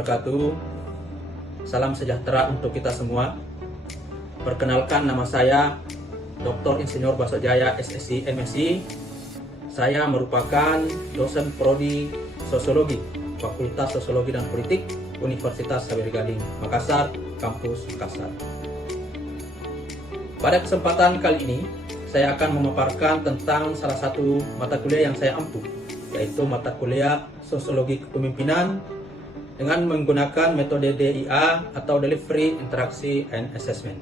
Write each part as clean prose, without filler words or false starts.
wabarakatuh. Salam sejahtera untuk kita semua. Perkenalkan, nama saya Dr. Insinyur Baso Jaya SSI MSI. Saya merupakan dosen prodi Sosiologi Fakultas Sosiologi dan Politik Universitas Sawer Gading, Makassar, Kampus Makassar. Pada kesempatan kali ini, saya akan memaparkan tentang salah satu mata kuliah yang saya ampu, yaitu mata kuliah Sosiologi Kepemimpinan dengan menggunakan metode DIA atau Delivery, Interaksi, and Assessment.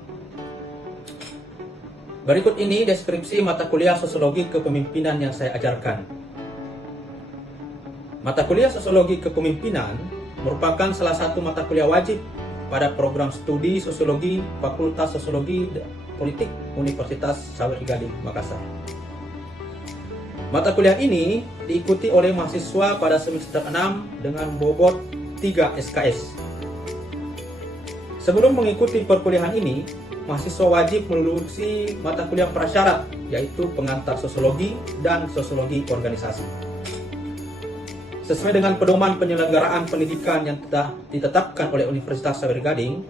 Berikut ini deskripsi mata kuliah Sosiologi Kepemimpinan yang saya ajarkan. Mata kuliah Sosiologi Kepemimpinan merupakan salah satu mata kuliah wajib pada program studi Sosiologi Fakultas Sosiologi Politik Universitas Sawer Gading, Makassar. Mata kuliah ini diikuti oleh mahasiswa pada semester 6 dengan bobot 3 SKS. Sebelum mengikuti perkuliahan ini, mahasiswa wajib melulusi mata kuliah prasyarat, yaitu pengantar sosiologi dan sosiologi organisasi. Sesuai dengan pedoman penyelenggaraan pendidikan yang telah ditetapkan oleh Universitas Sawer Gading,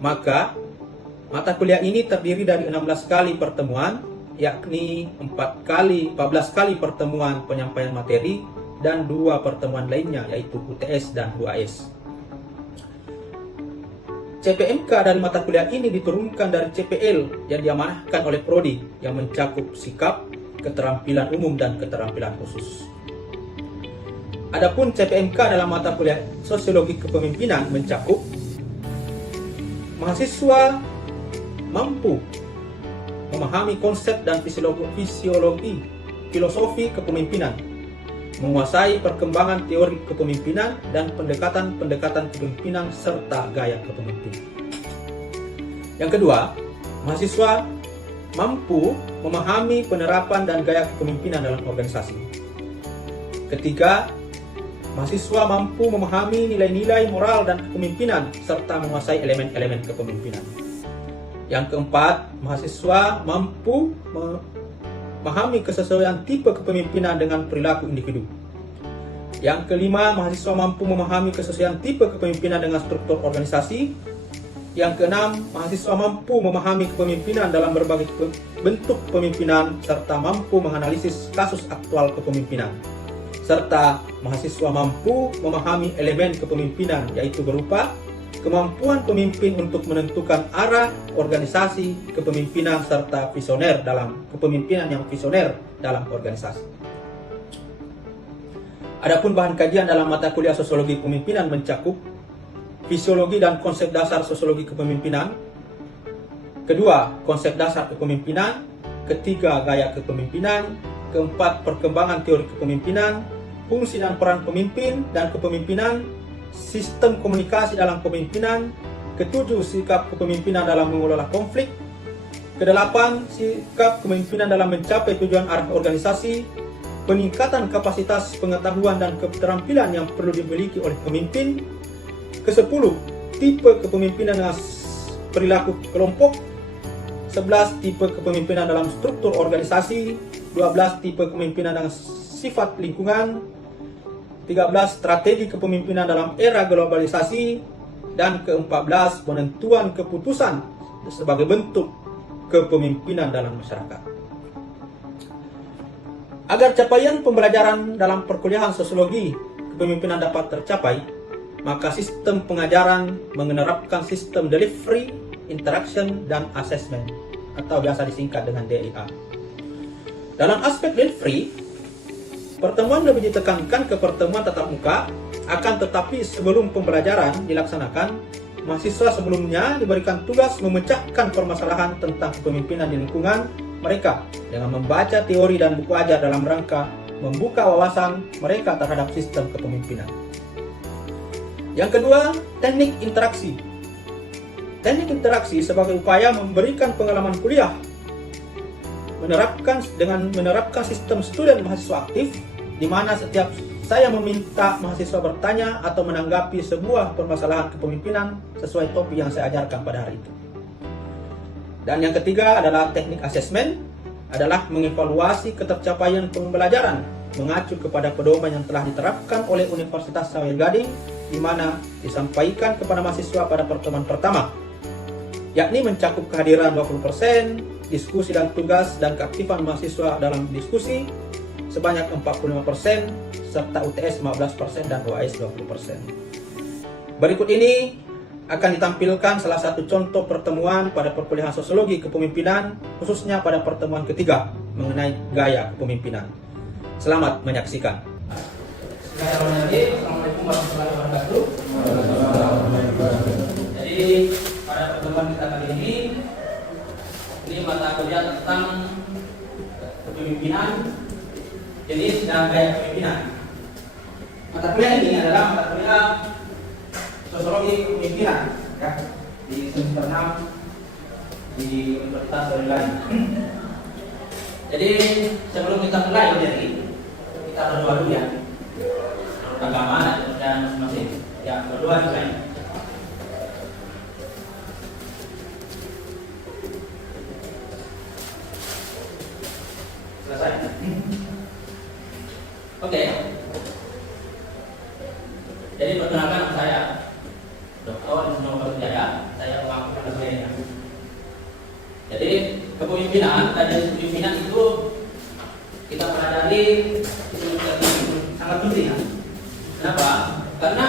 maka mata kuliah ini terdiri dari 16 kali pertemuan, yakni 14 kali pertemuan penyampaian materi dan 2 pertemuan lainnya, yaitu UTS dan UAS. CPMK dari mata kuliah ini diturunkan dari CPL yang diamanahkan oleh Prodi yang mencakup sikap, keterampilan umum, dan keterampilan khusus. Adapun CPMK dalam mata kuliah Sosiologi Kepemimpinan mencakup mahasiswa mampu memahami konsep dan filosofi kepemimpinan, menguasai perkembangan teori kepemimpinan dan pendekatan-pendekatan kepemimpinan serta gaya kepemimpinan. Yang kedua, mahasiswa mampu memahami penerapan dan gaya kepemimpinan dalam organisasi. Ketiga, mahasiswa mampu memahami nilai-nilai moral dan kepemimpinan serta menguasai elemen-elemen kepemimpinan. Yang keempat, mahasiswa mampu memahami kesesuaian tipe kepemimpinan dengan perilaku individu. Yang kelima, mahasiswa mampu memahami kesesuaian tipe kepemimpinan dengan struktur organisasi. Yang keenam, mahasiswa mampu memahami kepemimpinan dalam berbagai bentuk kepemimpinan serta mampu menganalisis kasus aktual kepemimpinan. Serta mahasiswa mampu memahami elemen kepemimpinan, yaitu berupa kemampuan pemimpin untuk menentukan arah organisasi kepemimpinan serta visioner dalam kepemimpinan yang visioner dalam organisasi. Adapun bahan kajian dalam mata kuliah Sosiologi Kepemimpinan mencakup fisiologi dan konsep dasar sosiologi kepemimpinan, kedua, konsep dasar kepemimpinan, ketiga, gaya kepemimpinan, keempat, perkembangan teori kepemimpinan, fungsi dan peran pemimpin dan kepemimpinan, sistem komunikasi dalam kepemimpinan, ketujuh, sikap kepemimpinan dalam mengelola konflik, kedelapan, sikap kepemimpinan dalam mencapai tujuan arah organisasi, peningkatan kapasitas pengetahuan dan keterampilan yang perlu dimiliki oleh pemimpin, kesepuluh, tipe kepemimpinan dengan perilaku kelompok, 11, tipe kepemimpinan dalam struktur organisasi, 12, tipe kepemimpinan dengan sifat lingkungan, 13, strategi kepemimpinan dalam era globalisasi, dan ke-14, penentuan keputusan sebagai bentuk kepemimpinan dalam masyarakat. Agar capaian pembelajaran dalam perkuliahan sosiologi kepemimpinan dapat tercapai, maka sistem pengajaran menerapkan sistem delivery, interaction, dan assessment, atau biasa disingkat dengan DIA. Dalam aspek delivery, pertemuan lebih ditekankan ke pertemuan tatap muka, akan tetapi sebelum pembelajaran dilaksanakan, mahasiswa sebelumnya diberikan tugas memecahkan permasalahan tentang kepemimpinan di lingkungan mereka dengan membaca teori dan buku ajar dalam rangka membuka wawasan mereka terhadap sistem kepemimpinan. Yang kedua, teknik interaksi. Teknik interaksi sebagai upaya memberikan pengalaman kuliah menerapkan sistem student mahasiswa aktif, di mana setiap saya meminta mahasiswa bertanya atau menanggapi sebuah permasalahan kepemimpinan sesuai topik yang saya ajarkan pada hari itu. Dan yang ketiga adalah teknik asesmen, adalah mengevaluasi ketercapaian pembelajaran mengacu kepada pedoman yang telah diterapkan oleh Universitas Sawer Gading di mana disampaikan kepada mahasiswa pada pertemuan pertama, yakni mencakup kehadiran 20%, diskusi dan tugas dan keaktifan mahasiswa dalam diskusi sebanyak 45%, serta UTS 15% dan UAS 20%. Berikut ini akan ditampilkan salah satu contoh pertemuan pada perkuliahan sosiologi kepemimpinan, khususnya pada pertemuan ketiga mengenai gaya kepemimpinan. Selamat menyaksikan. Assalamualaikum warahmatullahi wabarakatuh. Jadi pada pertemuan kita kali ini mata kuliah tentang kepemimpinan, jenis dan gaya kepemimpinan. Mata kuliah ini adalah mata kuliah sosiologi kepemimpinan, ya, di semester 6 di Universitas Sriwijaya. Jadi sebelum kita mulai, jadi kita berdoa dulu ya. Agama dan masing-masing. Ya, berdoa mulai. Selesai. Oke. Jadi perkenalkan saya Dr. Ismail Jaya, saya pengaku dosennya. Jadi kepemimpinan, tadi kepemimpinan itu kita pelajari itu sangat penting ya. Kenapa? Karena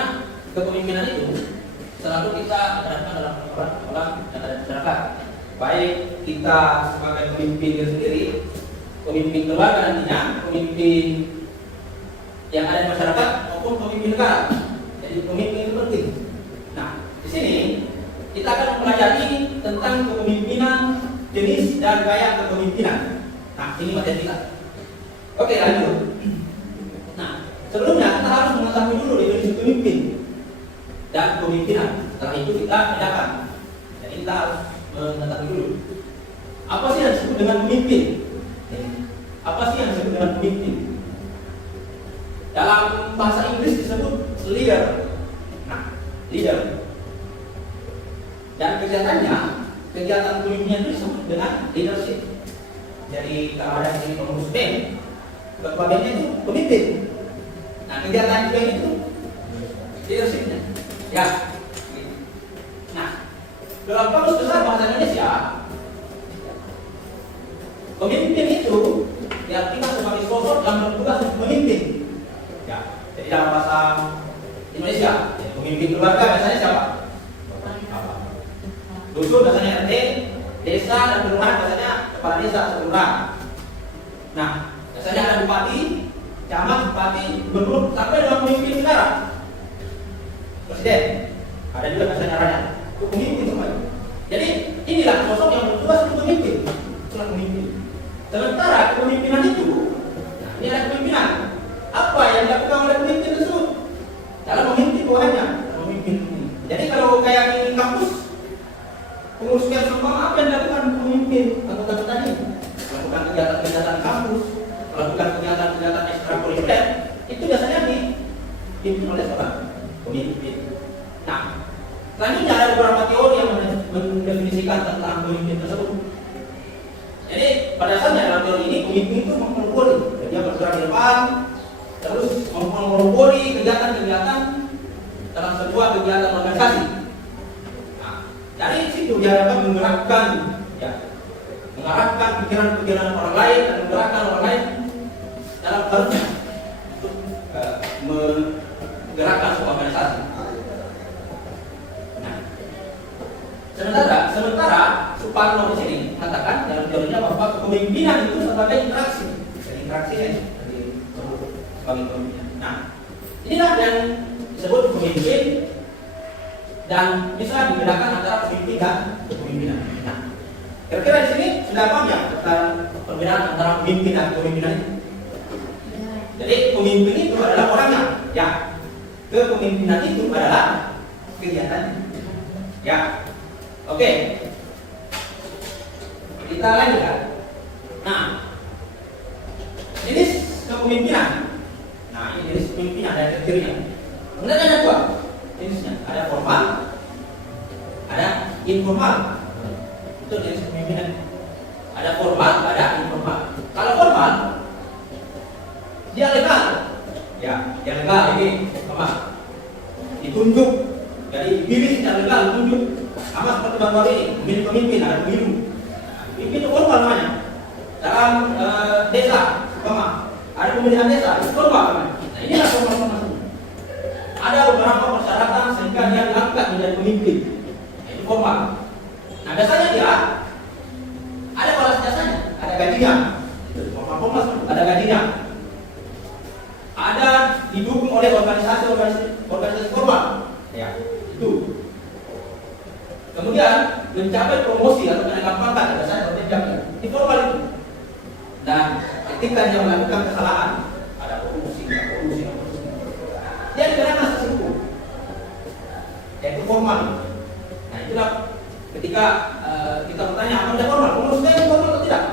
kepemimpinan itu selalu kita terapkan dalam orang yang ada di masyarakat. Baik kita sebagai pemimpin sendiri, pemimpin keluarga nantinya, pemimpin yang ada di masyarakat maupun pemimpin negara. Jadi pemimpin itu penting. Nah, di sini kita akan mempelajari tentang kepemimpinan, jenis dan gaya kepemimpinan. Nah, ini materi kita. Oke, lanjut. Nah, sebelumnya kita harus mengetahui dulu definisi pemimpin dan kepemimpinan. Setelah itu kita bedakan. Jadi kita harus mengetahui dulu apa sih yang disebut dengan pemimpin. Apa sih yang disebut dengan pemimpin? Dalam bahasa Inggris disebut leader. Nah, leader. Dan kegiatan pemimpinnya itu disebut dengan leadership. Jadi kalau ada di pengurus BEM, ketua BEM itu pemimpin. Nah, kegiatan BEM itu leadershipnya. Ya. Nah, dalam kamus besar bahasa Indonesia, pemimpin itu diartikan sebagai sosok yang bertugas untuk memimpin. Ya. Jadi dalam bahasa Indonesia, ya, pemimpin keluarga biasanya siapa? Dusun biasanya RT, desa dan kelurahan biasanya kepala desa atau kelurahan. Nah, biasanya ada bupati, camat, bupati, gubernur, sampai dengan pemimpin negara, presiden. Ada juga biasanya rakyat. Itu pemimpin semuanya. Jadi inilah sosok yang bertugas untuk memimpin. Itulah pemimpin. Sementara kepemimpinan itu, nah, ini ada kepemimpinan. Apa yang dilakukan oleh pemimpin tersebut? Dalam memimpin bawahannya, memimpin. Jadi kalau kayak di kampus, pengurus bersama apa yang dilakukan pemimpin anggota tadi? Melakukan kegiatan-kegiatan kampus, melakukan kegiatan-kegiatan ekstrakurikuler, itu biasanya dipimpin oleh seorang pemimpin. Nah, selanjutnya ada beberapa teori yang mendefinisikan tentang pemimpin tersebut. Jadi pada dasarnya dalam teori ini pemimpin itu mengkoordinasi, dia bergerak di depan, terus mengkoordinasi kegiatan-kegiatan dalam sebuah kegiatan organisasi. Dari situ dia dapat menggerakkan, ya, mengarahkan pikiran-pikiran orang lain dan menggerakkan orang lain dalam caranya untuk menggerakkan sebuah organisasi. Nah, sementara Suparno di sini mengatakan dalam teorinya bahwa kepemimpinan itu sebagai interaksi, jadi interaksinya disebut sebagai kepemimpinan. Nah, inilah yang disebut pemimpin. Dan bisa dibedakan antara pemimpin dan kepemimpinan. Nah, kira-kira di sini sudah paham ya tentang perbedaan antara pemimpin dan kepemimpinan itu? Jadi pemimpin itu adalah orangnya, ya. Kepemimpinan itu adalah kegiatannya, ya. Oke. Kita lanjutkan. Nah, jenis kepemimpinan. Nah, ini jenis kepemimpinan ada kriterianya. Kemudian ada dua jenisnya, ada formal, ada informal. Itu jenis kepemimpinan. Ada formal, ada informal. Kalau formal, dia legal, ya, dia legal ini formal. ditunjuk, jadi dipilih secara legal, ditunjuk. Sama seperti baru ini, memilih pemimpin, ada pemilu. Pemimpin itu formal namanya. Dalam desa, ada pemilihan desa, itu formal namanya. Nah, inilah formal. Ada beberapa persyaratan sehingga dia diangkat menjadi pemimpin. Nah, itu formal. Nah, biasanya dia ada balas jasanya, ada gajinya. Formal ada gajinya. Ada didukung oleh organisasi formal. Ya, itu. Kemudian mencapai promosi atau kenaikan pangkat, biasanya berjenjang. Itu formal itu. Dan ketika dia melakukan kesalahan, ada promosi. Dia dikenakan sanksi hukum. Yaitu formal. Nah, itulah ketika kita bertanya apa yang formal? Menurut saya formal atau tidak?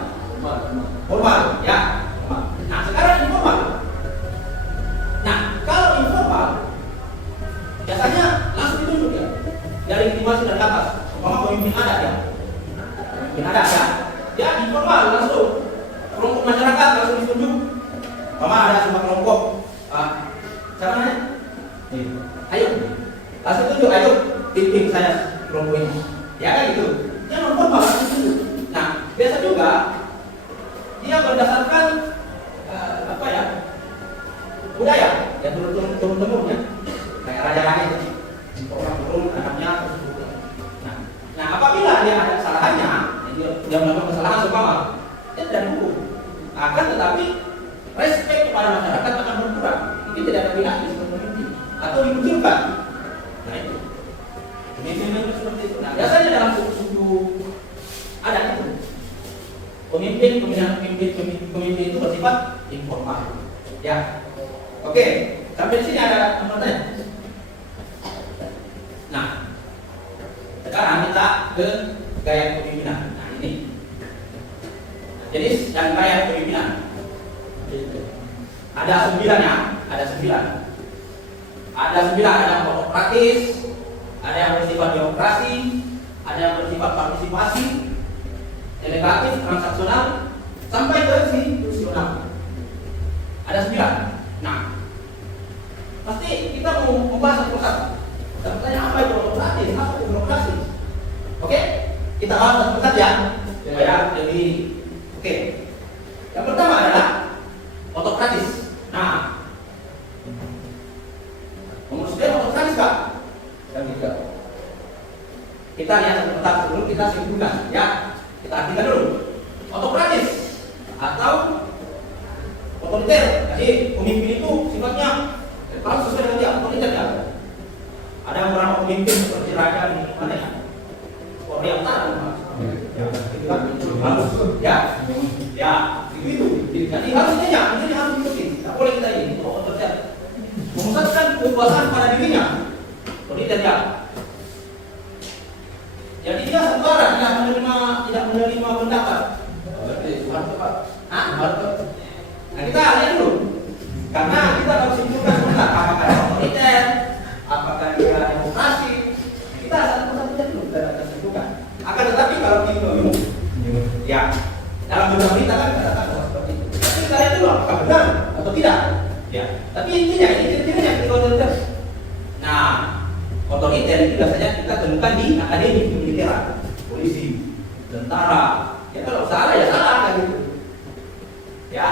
Formal, ya. Formal. Nah, sekarang informal. Nah, kalau informal, biasanya langsung ditunjuk ya. Dari legitimasi dari atas. Umpama pemimpin adat ya. Pemimpin adat ya. Dia informal langsung. Kelompok masyarakat langsung ditunjuk. Umpama ada sebuah kelompok. Siapa namanya? Ayo. Langsung tunjuk, ayo. Pimpin saya kelompok ini. Ya kan gitu. Dia non formal langsung ditunjuk. Nah, biasa juga dia berdasarkan apa ya? Budaya yang turun-temurun ya. Kayak raja langit. Orang turun anaknya terus turun. Nah, apabila dia ada kesalahannya, dia melakukan kesalahan seumpama, dia tidak dihukum. Akan tetapi respek kepada masyarakat akan berkurang. Mungkin tidak ada pilihan sebagai pemimpin atau dimunculkan. Nah itu. Pemimpin itu seperti itu. Nah, biasanya dalam suku ada itu. Pemimpin itu bersifat informal. Ya. Oke, sampai di sini ada pertanyaan. Nah, sekarang kita ke gaya kepemimpinan. Nah, ini. Jadi yang gaya kepemimpinan ada 9 ya, ada 9. Ada 9, ada yang autokratis, ada yang bersifat demokrasi, ada yang bersifat partisipasi, delegatif, transaksional, sampai ke institusional. Ada 9. Nah, pasti kita mau membahas satu persatu. Kita bertanya apa itu autokratis, apa itu demokrasi. Oke? Kita bahas satu persatu ya, supaya lebih oke. Yang pertama adalah autokratis. Nah, menurut saya autokratis Pak? Dan tidak. Kita lihat satu persatu dulu, kita simpulkan ya. Kita artikan dulu. Autokratis atau otoriter. Jadi pemimpin itu sifatnya kalau sesuai dengan dia otoriter ya. Ada beberapa pemimpin seperti raja di mana ya? Korea Utara. Ya, ya, begitu. Jadi harusnya ya, ini harus diikuti. Tak boleh kita ini otoriter. Memusatkan kekuasaan pada dirinya. Otoriter ya. Jadi dia sembarang tidak menerima pendapat. Nah, kita lihat dulu. Karena kita harus simpulkan sebentar apakah dia otoriter, apakah dia demokrasi. Kita satu-satu dulu kita simpulkan. Akan tetapi kalau kita ya dalam beberapa berita kan katakan seperti itu. Tapi kita lihat dulu apakah benar atau tidak. Ya. Tapi intinya ini ciri-cirinya kita otoriter. Nah, otoriter itu biasanya kita temukan di akademi militeran, polisi, tentara. Ya kalau salah ya salah kan gitu. Ya,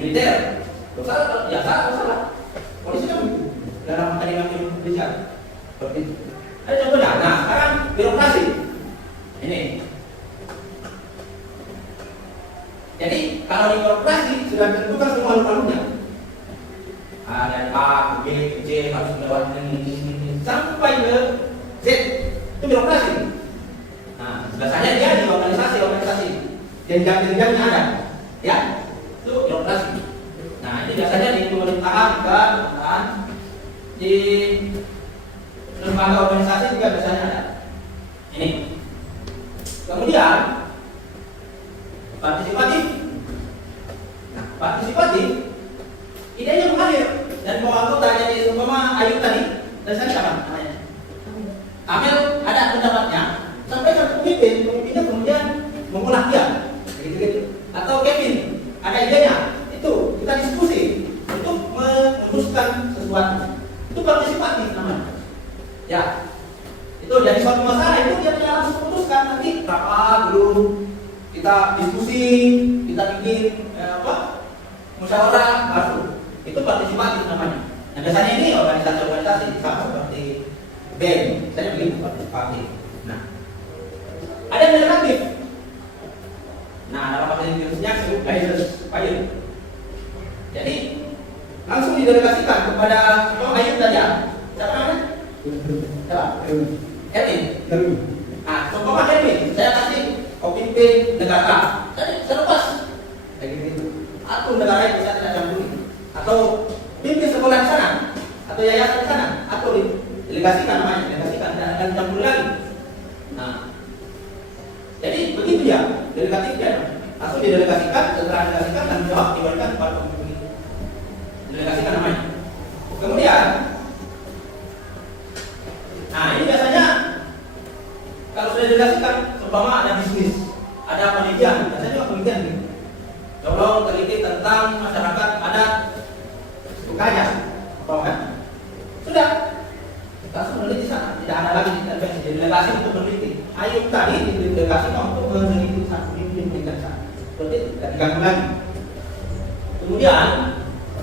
militer. Kalau salah ya salah. Polisi kan dalam akademi militer seperti itu. Ada contohnya. Nah, sekarang birokrasi. Ini. Jadi kalau di birokrasi sudah ditentukan semua alur-alurnya. Dari A ke B ke C harus melewati sampai ke Z. Itu birokrasi. Nah, biasanya dia di organisasi jenjang-jenjangnya ada, ya. Itu birokrasi. Nah, ini biasanya di pemerintahan juga, di lembaga organisasi juga biasanya ada. Ini. Kemudian partisipatif. Nah, partisipatif idenya mengalir dan bawa anggota jadi umpama Ayu tadi dan saya siapa namanya? Amel ada pendapatnya sampai ke pemimpinnya kemudian mengolah dia gitu. Atau Kevin ada idenya itu kita diskusi untuk memutuskan sesuatu itu partisipatif namanya. kita bikin musyawarah baru. Itu partisipatif namanya. Nah, biasanya ini organisasi-organisasi sama seperti BEM, saya bikin partisipatif. Nah, ada yang delegatif. Nah, dalam bahasa Inggrisnya disebut guidance. Jadi langsung didelegasikan kepada Ayub saja. Siapa namanya? Erwin. Nah, contohnya Erwin, saya kasih kau pimpin negara. Saya lepas. Kayak gitu. Atau negara itu saya tidak campuri. Atau pimpin sekolah di sana, atau yayasan di sana, atau delegasikan namanya, delegasikan dan campur lagi. Nah, jadi begitu ya, delegatif ya. Langsung didelegasikan, setelah didelegasikan dan jawab diberikan kepada pemimpin. Delegasikan namanya. Kemudian, nah ini biasanya kalau sudah didelegasikan, seumpama ada bisnis, ada penelitian, biasanya juga penelitian nih. Tolong teliti tentang masyarakat adat Kaya, kan? Sudah, langsung meneliti sana. Tidak ada lagi intervensi. Delegasi untuk meneliti. Ayub tadi didelegasi untuk meneliti satu penelitian sana. Berarti tidak diganggu lagi. Kemudian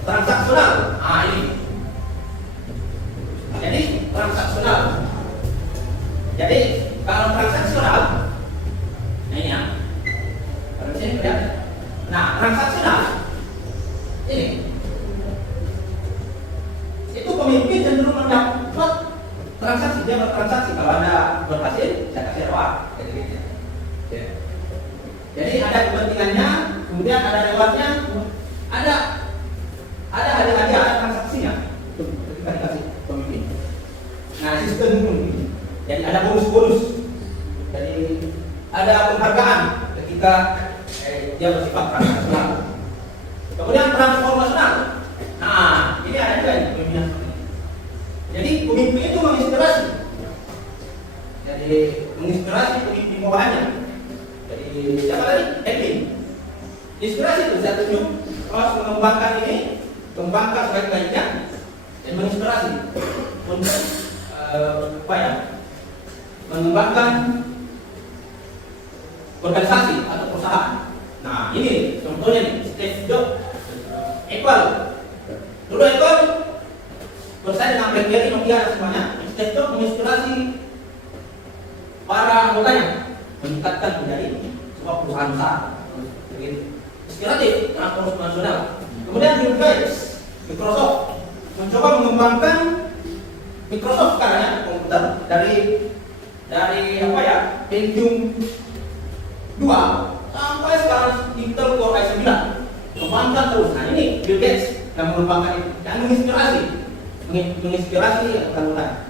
transaksional. Ah ini. Jadi transaksional. Jadi kalau transaksional, nah ini ya. Kalau di sini lihat. Nah transaksional ini. Itu pemimpin cenderung mendapat transaksi, dia bertransaksi. Kalau Anda berhasil, saya kasih reward. Jadi ada kepentingannya, kemudian ada rewardnya, ada hadiah, ada transaksinya ketika dikasih pemimpin. Nah sistem ini, jadi ada bonus-bonus, jadi ada penghargaan ketika dia bersifat transaksional. Kemudian transformasional. Nah, ini ada juga nih pemimpinan. Jadi pemimpin itu menginspirasi. Jadi menginspirasi pemimpin bawahannya. Jadi siapa tadi? Edwin. Inspirasi itu saya tunjuk. Terus mengembangkan ini, kembangkan sebaik-baiknya dan menginspirasi untuk mengembangkan organisasi atau perusahaan. Nah, ini contohnya nih, Steve Jobs, Apple. Dulu Apple bersaing dengan BlackBerry, Nokia dan semuanya. Steve Jobs menginspirasi para anggotanya meningkatkan menjadi sebuah perusahaan besar. Inspiratif, transformasional. Kemudian Bill Gates, Microsoft mencoba mengembangkan Microsoft sekarang komputer dari Pentium 2 sampai sekarang Intel Core i9 kembangkan terus. Nah ini Bill Gates yang mengembangkan itu dan menginspirasi anggota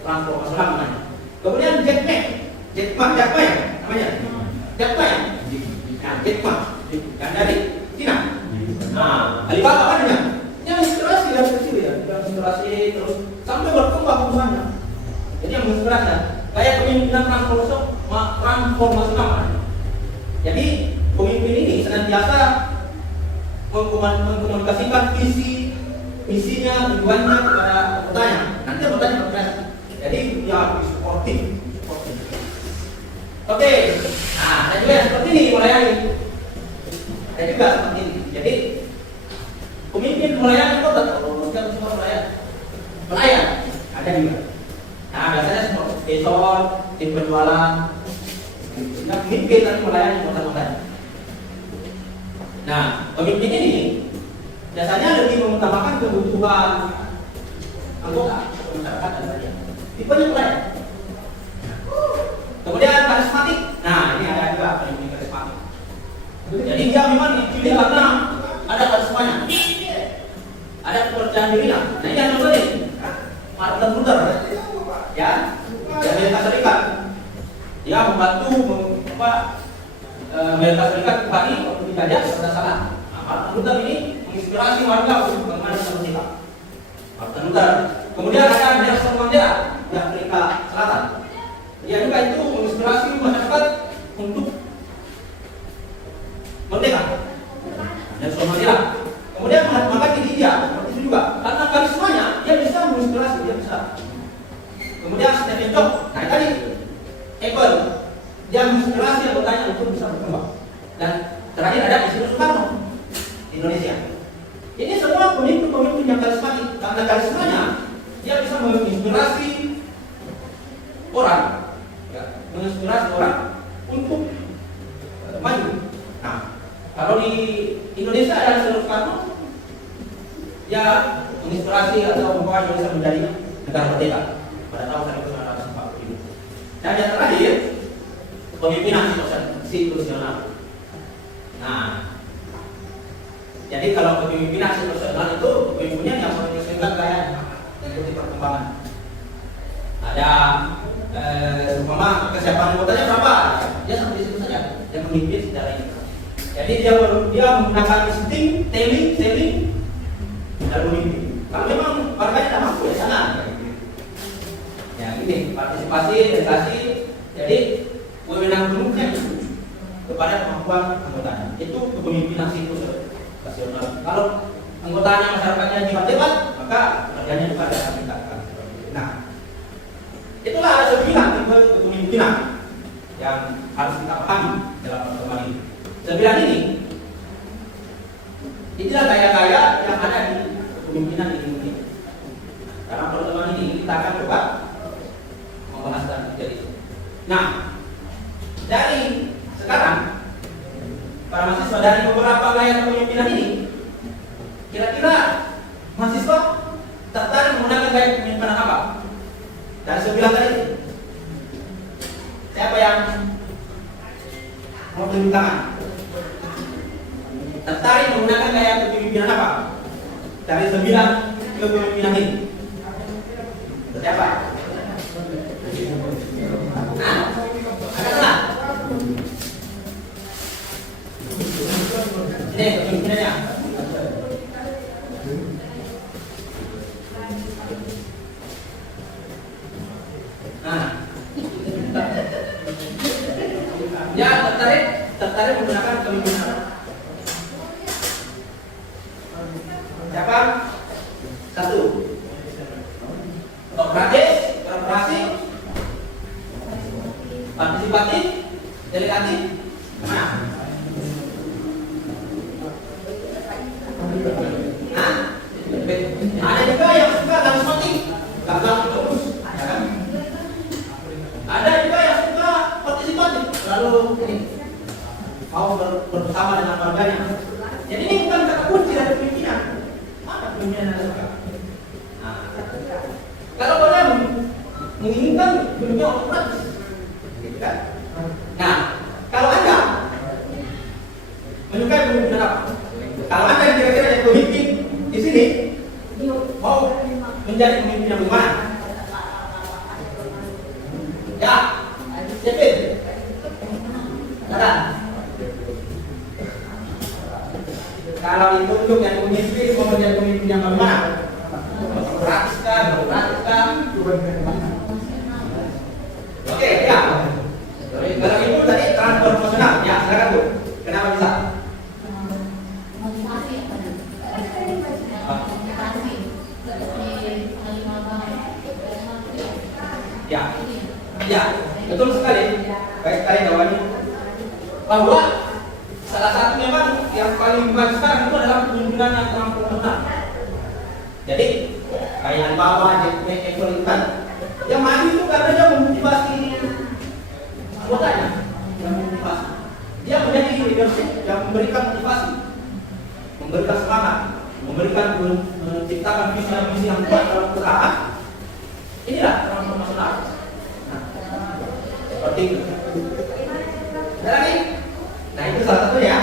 transformasional namanya. Kemudian Jack Ma namanya. Jack Ma yang dari Cina. Nah, Alibaba kan yang inspirasi dari kecil ya, inspirasi terus sampai berkembang perusahaannya. Jadi yang menginspirasi kayak pemimpinan transformasional. Jadi pemimpin ini senantiasa mengkomunikasikan misinya, tujuannya kepada anggotanya. Nanti anggotanya berkreasi. Jadi ya sportif. Oke. Nah, ada juga seperti ini melayani. Ada juga seperti ini. Jadi pemimpin melayani itu bukan cuma pelayan. Ada juga. Nah, biasanya seperti sponsor, tim penjualan. Yang pemimpin tapi melayani kota-kotanya. Nah, pemimpin ini biasanya lebih mengutamakan kebutuhan anggota masyarakat dan rakyat. Tipenya pelayan. Kemudian karismatik. Nah, ini ada juga pemimpin karismatik. Jadi dia memang dipilih karena ada karismanya, ada kepercayaan dirinya. Nah, ini yang contohnya Martin Luther, ya, dari Amerika Serikat. Dia membantu Amerika Serikat kembali waktu dijajah pada salah. Martin Luther ini menginspirasi warga untuk bagaimana bersikap. Martin Luther. Kemudian ada Nelson Mandela di Afrika Selatan. Dia juga itu menginspirasi masyarakat untuk merdeka. Nelson Mandela. Kemudian Mahatma Gandhi di India seperti itu juga. Karena karismanya dia bisa menginspirasi, dia bisa. Kemudian Steve Jobs. Nah tadi Apple dia menginspirasi anggotanya untuk bisa berkembang. Dan Ini semua pemimpin-pemimpin yang karismatik, karena karismanya dia bisa menginspirasi orang, ya, menginspirasi orang untuk maju. Nah, kalau di Indonesia ada Soekarno, ya menginspirasi atau membawa Indonesia menjadi negara merdeka pada tahun 1945. Dan yang terakhir, pemimpinan situasional. Nah, jadi kalau kepemimpinan situasional itu pemimpinnya yang menyesuaikan gaya mengikuti perkembangan. Ada umpama kesiapan anggotanya berapa, dia sampai situ saja, dia memimpin secara ini. Jadi dia menggunakan insting, telling, lalu memimpin. Kalau memang warganya tidak mampu ya sana. Ya ini partisipasi, edukasi, jadi wewenang penuhnya kepada kemampuan anggotanya. Itu kepemimpinan situasional. Kalau anggotanya masyarakatnya hebat-hebat, maka kerjanya juga akan meningkatkan. Nah, itulah ada 9 tipe kepemimpinan yang harus kita pahami dalam pertemuan ini. 9 ini, inilah gaya-gaya yang ada di kepemimpinan di Indonesia. Dalam pertemuan ini kita akan coba membahas dan jadi. Nah, dari sekarang para mahasiswa dari beberapa gaya kepemimpinan ini, kira-kira mahasiswa tertarik menggunakan gaya kepemimpinan apa? Dari 9 tadi, siapa yang mau tunjuk tangan? Tertarik menggunakan gaya kepemimpinan apa? Dari 9 kepemimpinan ini, siapa? Nah, angkatlah. Ini kepemimpinannya. Nah, ya tertarik menggunakan kepemimpinan. Siapa? 1. Kooperatif, kolaborasi, partisipatif, delegatif. Nah, ada juga yang suka karismatik, gagal terus. Ada juga yang suka partisipatif, lalu mau bersama dengan warganya. Jadi ini bukan kata kunci dari pemimpinan. Mana pemimpinan yang suka? Nah, kalau kalian menginginkan pemimpinan otomatis, gitu kan? Nah, kalau Anda menyukai pemimpinan apa? Kalau Anda kira-kira jadi pemimpin di sini, mau menjadi pemimpin yang bagaimana? Ya, siapa? Ada. Kalau ditunjuk yang pemimpin, mau menjadi pemimpin yang bagaimana? Praktiskan. Oke, ya. Kalau ibu tadi transformasional, ya silakan Bu. Kenapa bisa? Ya, betul sekali. Baik sekali jawabannya. Bahwa salah satu memang yang paling baik sekarang itu adalah kepemimpinan yang transformasional. Jadi kayak Alibaba, JPE, Ekolitan, yang maju itu karena dia memotivasi anggotanya, yang memotivasi. Dia menjadi leadership yang memberikan motivasi, memberikan semangat, menciptakan visi yang kuat dalam perusahaan. Inilah transformasional. Seperti itu. Ada lagi? Nah itu salah satunya.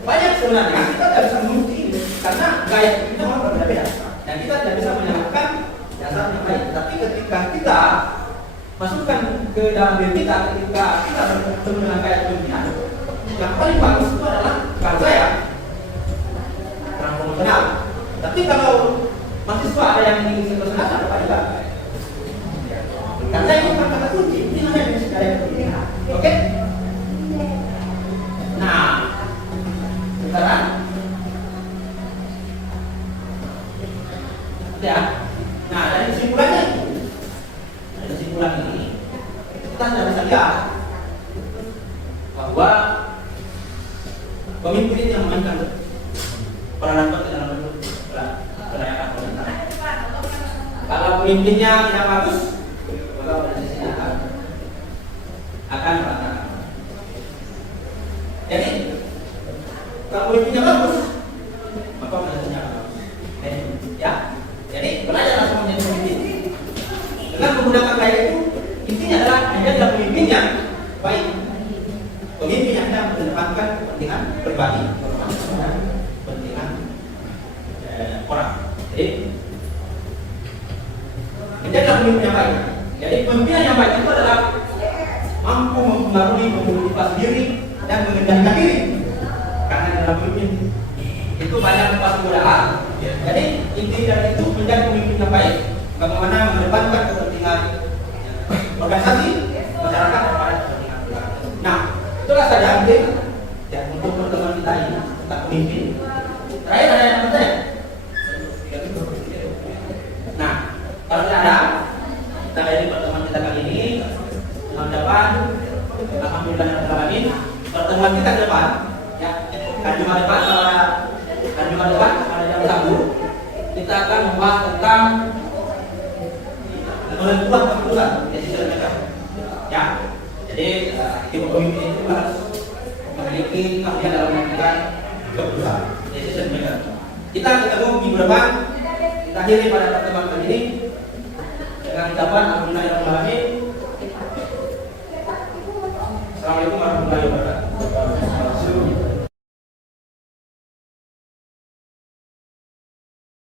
Banyak sebenarnya kita tidak bisa menguji karena gaya kita memang berbeda-beda dan kita tidak bisa menyamakan dasar yang baik. Tapi ketika kita masukkan ke dalam diri kita, ketika kita bertemu dengan gaya kepemimpinan, yang paling bagus itu adalah kalau saya transformasional. Tapi kalau mahasiswa ada yang ingin situasional, apa juga? Karena ini bukan kata kunci, ini namanya gaya kepemimpinan. Oke? Nah, sekarang ya. Nah, dari kesimpulannya, ini kita sudah bisa lihat bahwa pemimpin yang memainkan peranan penting pemimpinnya tidak bagus, maka organisasinya akan berantakan. Jadi kalau pemimpinnya bagus, maka organisasinya akan bagus. Ya, jadi belajar sama menjadi pemimpin dengan menggunakan gaya itu. Intinya adalah menjadi pemimpin yang baik, pemimpin yang tidak mengedepankan kepentingan pribadi, kepentingan orang. Jadi menjadi pemimpin yang baik. Jadi pemimpin yang baik itu adalah mampu mempengaruhi, memotivasi diri dan mengendalikan diri. Karena dalam pemimpin itu banyak lepas godaan. Jadi inti dari itu menjadi pemimpin yang baik, bagaimana mengedepankan kepentingan organisasi, masyarakat pada kepentingan pribadi. Nah, itulah saja mungkin ya untuk pertemuan kita ini tentang pemimpin. Terakhir ada yang bertanya? Nah, kalau tidak ada, kita akhiri pertemuan kita kali ini. Tahun depan, alhamdulillah alamin, pertemuan kita ke depan, ya, hari Jumat depan pada jam 1 kita akan membahas tentang menentukan keputusan decision maker. Ya, jadi tim pemimpin itu harus memiliki keahlian dalam menentukan keputusan decision maker. Kita ketemu minggu depan. Kita akhiri pada pertemuan kali ini dengan ucapan alhamdulillahirabbil alamin. Assalamualaikum warahmatullahi wabarakatuh.